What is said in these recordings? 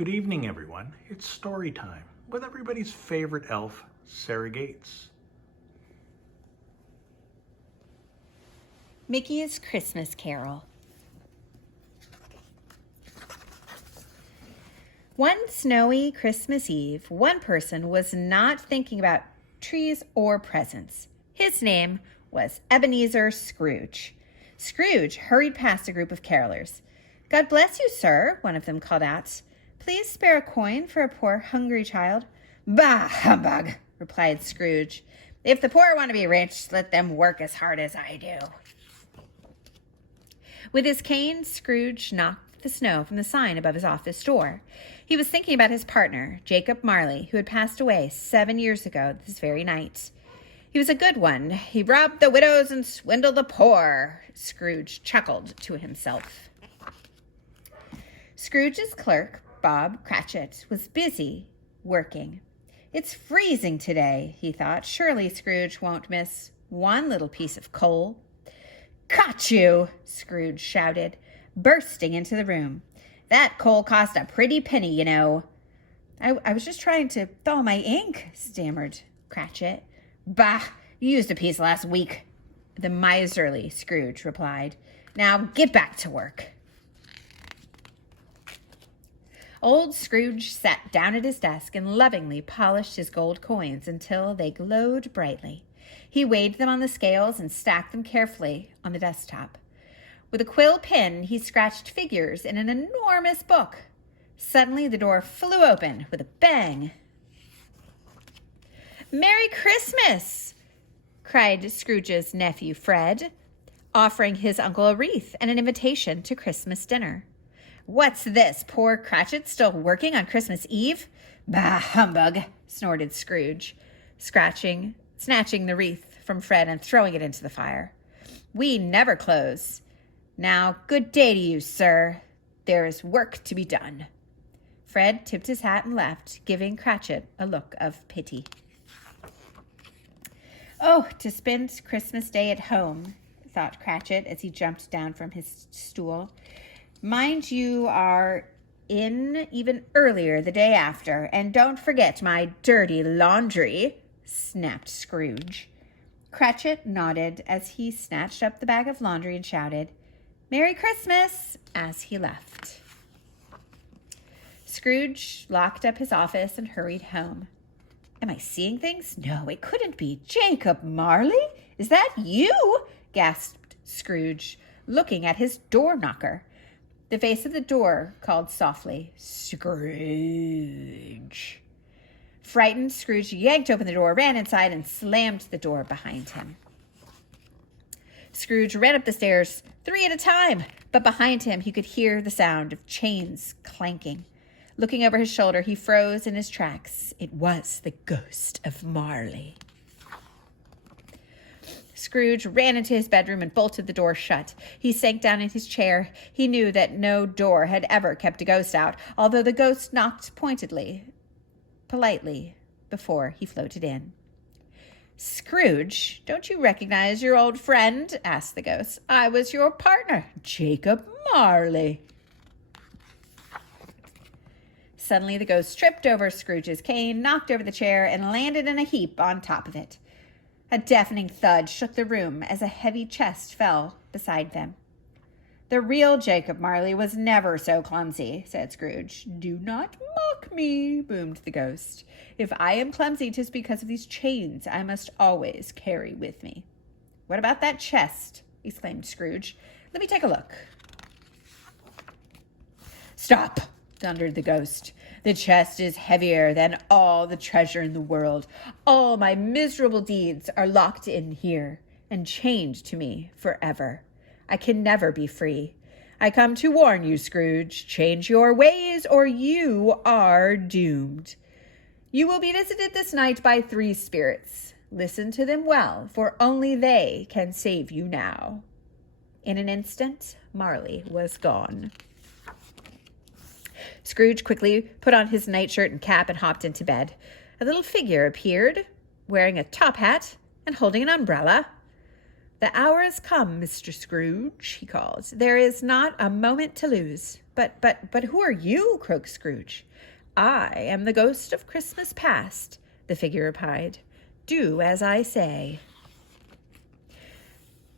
Good evening, everyone. It's story time with everybody's favorite elf, Sarah Gates. Mickey's Christmas Carol. One snowy Christmas Eve, one person was not thinking about trees or presents. His name was Ebenezer Scrooge. Scrooge hurried past a group of carolers. "God bless you, sir," one of them called out. "Please spare a coin for a poor hungry child." "Bah, humbug," replied Scrooge. "If the poor want to be rich, let them work as hard as I do." With his cane, Scrooge knocked the snow from the sign above his office door. He was thinking about his partner, Jacob Marley, who had passed away 7 years ago this very night. He was a good one. He robbed the widows and swindled the poor, Scrooge chuckled to himself. Scrooge's clerk, Bob Cratchit, was busy working. "It's freezing today," he thought. "Surely Scrooge won't miss one little piece of coal." "Caught you!" Scrooge shouted, bursting into the room. "That coal cost a pretty penny, you know." I was just trying to thaw my ink," stammered Cratchit. "Bah! You used a piece last week," the miserly Scrooge replied. "Now get back to work." Old Scrooge sat down at his desk and lovingly polished his gold coins until they glowed brightly. He weighed them on the scales and stacked them carefully on the desktop. With a quill pen, he scratched figures in an enormous book. Suddenly, the door flew open with a bang. "Merry Christmas!" cried Scrooge's nephew Fred, offering his uncle a wreath and an invitation to Christmas dinner. "What's this? Poor Cratchit still working on Christmas Eve?" "Bah, humbug!" snorted Scrooge, snatching the wreath from Fred and throwing it into the fire. "We never close. Now, good day to you, sir. There is work to be done." Fred tipped his hat and left, giving Cratchit a look of pity. "Oh, to spend Christmas Day at home," thought Cratchit as he jumped down from his stool. "Mind you are in even earlier the day after, and don't forget my dirty laundry," snapped Scrooge. Cratchit nodded as he snatched up the bag of laundry and shouted, "Merry Christmas," as he left. Scrooge locked up his office and hurried home. "Am I seeing things? No, it couldn't be. Jacob Marley? Is that you?" gasped Scrooge, looking at his door knocker. The face of the door called softly, "Scrooge." Frightened, Scrooge yanked open the door, ran inside, and slammed the door behind him. Scrooge ran up the stairs 3 at a time, but behind him he could hear the sound of chains clanking. Looking over his shoulder, he froze in his tracks. It was the ghost of Marley. Scrooge ran into his bedroom and bolted the door shut. He sank down in his chair. He knew that no door had ever kept a ghost out, although the ghost knocked politely, before he floated in. "Scrooge, don't you recognize your old friend?" asked the ghost. "I was your partner, Jacob Marley." Suddenly, the ghost tripped over Scrooge's cane, knocked over the chair, and landed in a heap on top of it. A deafening thud shook the room as a heavy chest fell beside them. "The real Jacob Marley was never so clumsy," said Scrooge. "Do not mock me," boomed the ghost. "If I am clumsy, 'tis because of these chains I must always carry with me." "What about that chest?" exclaimed Scrooge. "Let me take a look." "Stop!" thundered the ghost. "The chest is heavier than all the treasure in the world. All my miserable deeds are locked in here and chained to me forever. I can never be free. I come to warn you, Scrooge. Change your ways or you are doomed. You will be visited this night by 3 spirits. Listen to them well, for only they can save you now." In an instant, Marley was gone. Scrooge quickly put on his nightshirt and cap and hopped into bed. A little figure appeared, wearing a top hat and holding an umbrella. "The hour has come, Mr. Scrooge," he called. "There is not a moment to lose. But who are you?" croaked Scrooge. "I am the ghost of Christmas past," the figure replied. "Do as I say."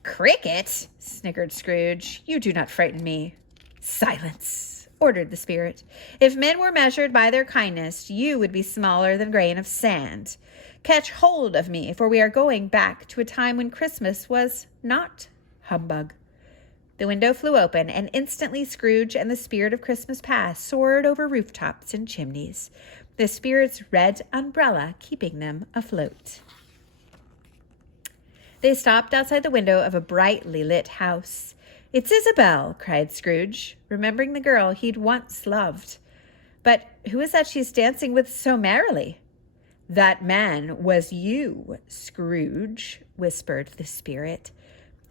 "Cricket!" snickered Scrooge. "You do not frighten me." "Silence!" ordered the spirit. "If men were measured by their kindness, you would be smaller than a grain of sand. Catch hold of me, for we are going back to a time when Christmas was not humbug." The window flew open, and instantly Scrooge and the spirit of Christmas past soared over rooftops and chimneys, the spirit's red umbrella keeping them afloat. They stopped outside the window of a brightly lit house. "It's Isabel!" cried Scrooge, remembering the girl he'd once loved. "But who is that she's dancing with so merrily?" "That man was you, Scrooge," whispered the spirit,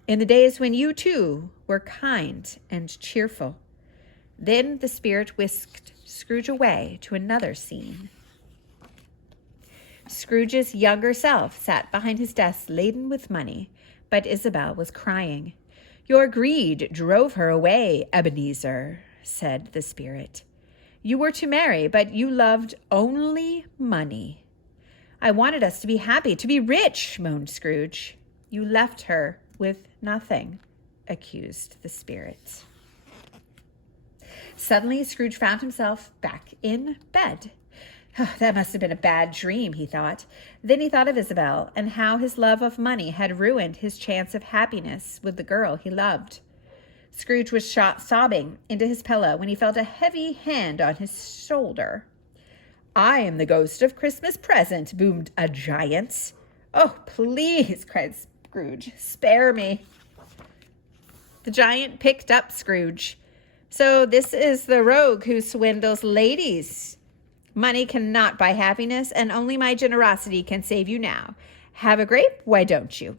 "in the days when you, too, were kind and cheerful." Then the spirit whisked Scrooge away to another scene. Scrooge's younger self sat behind his desk laden with money, but Isabel was crying. "Your greed drove her away, Ebenezer," said the spirit. "You were to marry, but you loved only money." "I wanted us to be happy, to be rich," moaned Scrooge. "You left her with nothing," accused the spirit. Suddenly, Scrooge found himself back in bed. That must have been a bad dream, he thought. Then he thought of Isabel and how his love of money had ruined his chance of happiness with the girl he loved. Scrooge was sobbing into his pillow when he felt a heavy hand on his shoulder. "I am the ghost of Christmas present," boomed a giant. "Oh, please," cried Scrooge, "spare me." The giant picked up Scrooge. "So this is the rogue who swindles ladies. Money cannot buy happiness, and only my generosity can save you now. Have a grape? Why don't you?"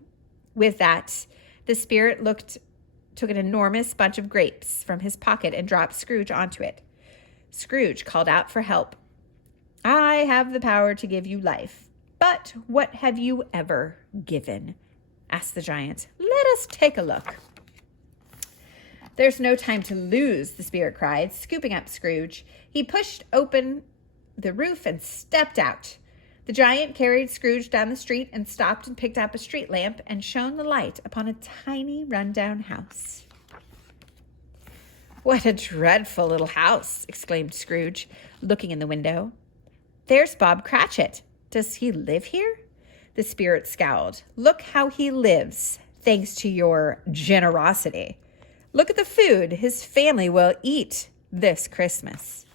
With that, the spirit took an enormous bunch of grapes from his pocket and dropped Scrooge onto it. Scrooge called out for help. "I have the power to give you life, but what have you ever given?" asked the giant. "Let us take a look." "There's no time to lose," the spirit cried, scooping up Scrooge. He pushed open the roof and stepped out. The giant carried Scrooge down the street and stopped and picked up a street lamp and shone the light upon a tiny rundown house. "What a dreadful little house!" exclaimed Scrooge, looking in the window. "There's Bob Cratchit. Does he live here?" The spirit scowled. "Look how he lives, thanks to your generosity. Look at the food his family will eat this Christmas."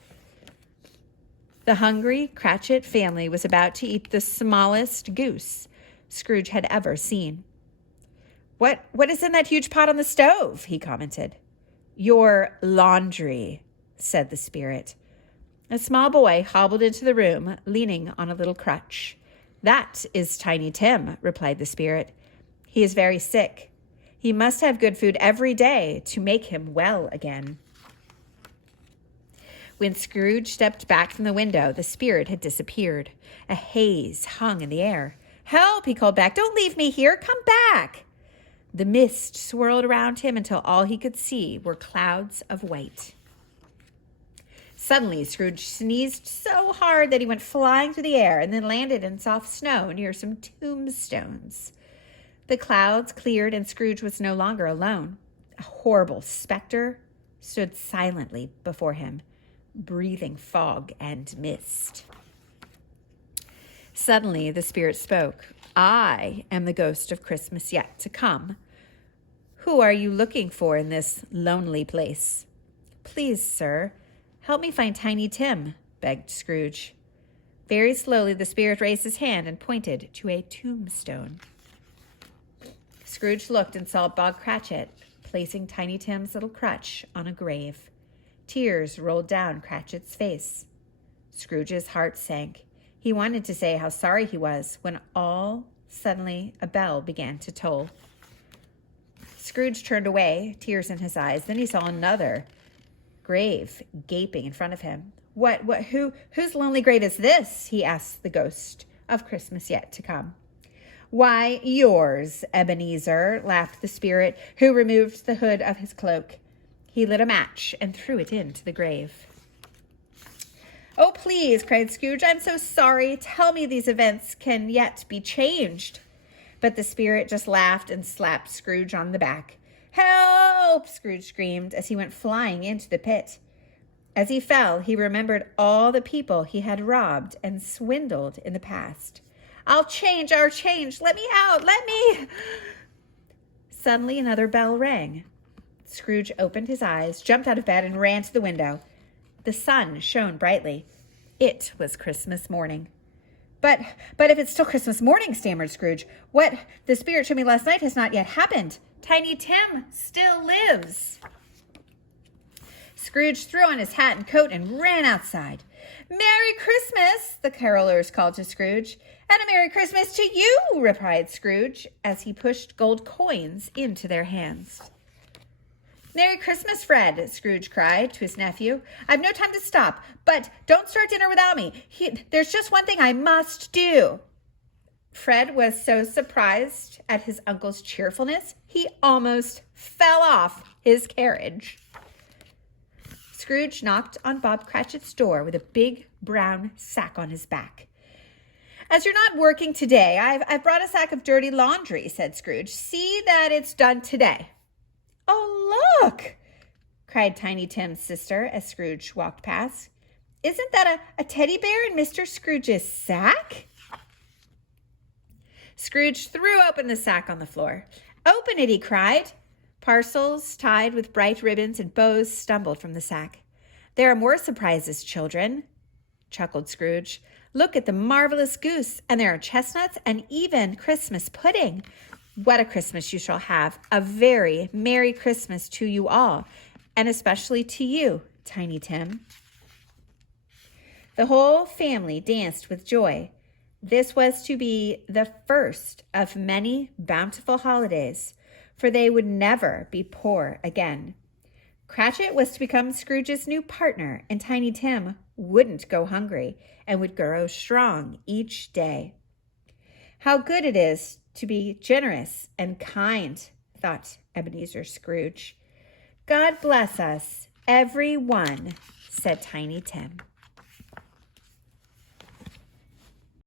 The hungry Cratchit family was about to eat the smallest goose Scrooge had ever seen. What is in that huge pot on the stove?" he commented. "Your laundry," said the spirit. A small boy hobbled into the room, leaning on a little crutch. "That is Tiny Tim," replied the spirit. "He is very sick. He must have good food every day to make him well again." When Scrooge stepped back from the window, the spirit had disappeared. A haze hung in the air. "Help!" he called back. "Don't leave me here. Come back!" The mist swirled around him until all he could see were clouds of white. Suddenly, Scrooge sneezed so hard that he went flying through the air and then landed in soft snow near some tombstones. The clouds cleared and Scrooge was no longer alone. A horrible specter stood silently before him, breathing fog and mist. Suddenly, the spirit spoke. "I am the ghost of Christmas yet to come. Who are you looking for in this lonely place?" "Please, sir, help me find Tiny Tim," begged Scrooge. Very slowly, the spirit raised his hand and pointed to a tombstone. Scrooge looked and saw Bob Cratchit placing Tiny Tim's little crutch on a grave. Tears rolled down Cratchit's face. Scrooge's heart sank. He wanted to say how sorry he was when all suddenly a bell began to toll. Scrooge turned away, tears in his eyes. Then he saw another grave gaping in front of him. Whose lonely grave is this?" he asked the ghost of Christmas yet to come. "Why, yours, Ebenezer," laughed the spirit, who removed the hood of his cloak. He lit a match and threw it into the grave. "Oh, please," cried Scrooge, "I'm so sorry. Tell me these events can yet be changed." But the spirit just laughed and slapped Scrooge on the back. "Help!" Scrooge screamed as he went flying into the pit. As he fell, he remembered all the people he had robbed and swindled in the past. I'll change. Let me out. Let me." Suddenly, another bell rang. Scrooge opened his eyes, jumped out of bed, and ran to the window. The sun shone brightly. It was Christmas morning. But if it's still Christmas morning," stammered Scrooge, "what the spirit showed me last night has not yet happened. Tiny Tim still lives." Scrooge threw on his hat and coat and ran outside. "Merry Christmas," the carolers called to Scrooge. "And a Merry Christmas to you," replied Scrooge, as he pushed gold coins into their hands. "Merry Christmas, Fred," Scrooge cried to his nephew. "I've no time to stop, but don't start dinner without me. There's just one thing I must do." Fred was so surprised at his uncle's cheerfulness, he almost fell off his carriage. Scrooge knocked on Bob Cratchit's door with a big brown sack on his back. "As you're not working today, I've brought a sack of dirty laundry," said Scrooge. "See that it's done today." "Oh, look!" cried Tiny Tim's sister as Scrooge walked past. "Isn't that a teddy bear in Mr. Scrooge's sack?" Scrooge threw open the sack on the floor. "Open it," he cried. Parcels tied with bright ribbons and bows stumbled from the sack. "There are more surprises, children," chuckled Scrooge. "Look at the marvelous goose, and there are chestnuts and even Christmas pudding. What a Christmas you shall have. A very Merry Christmas to you all, and especially to you, Tiny Tim." The whole family danced with joy. This was to be the first of many bountiful holidays, for they would never be poor again. Cratchit was to become Scrooge's new partner, and Tiny Tim wouldn't go hungry and would grow strong each day. How good it is to be generous and kind, thought Ebenezer Scrooge. "God bless us, every one," said Tiny Tim.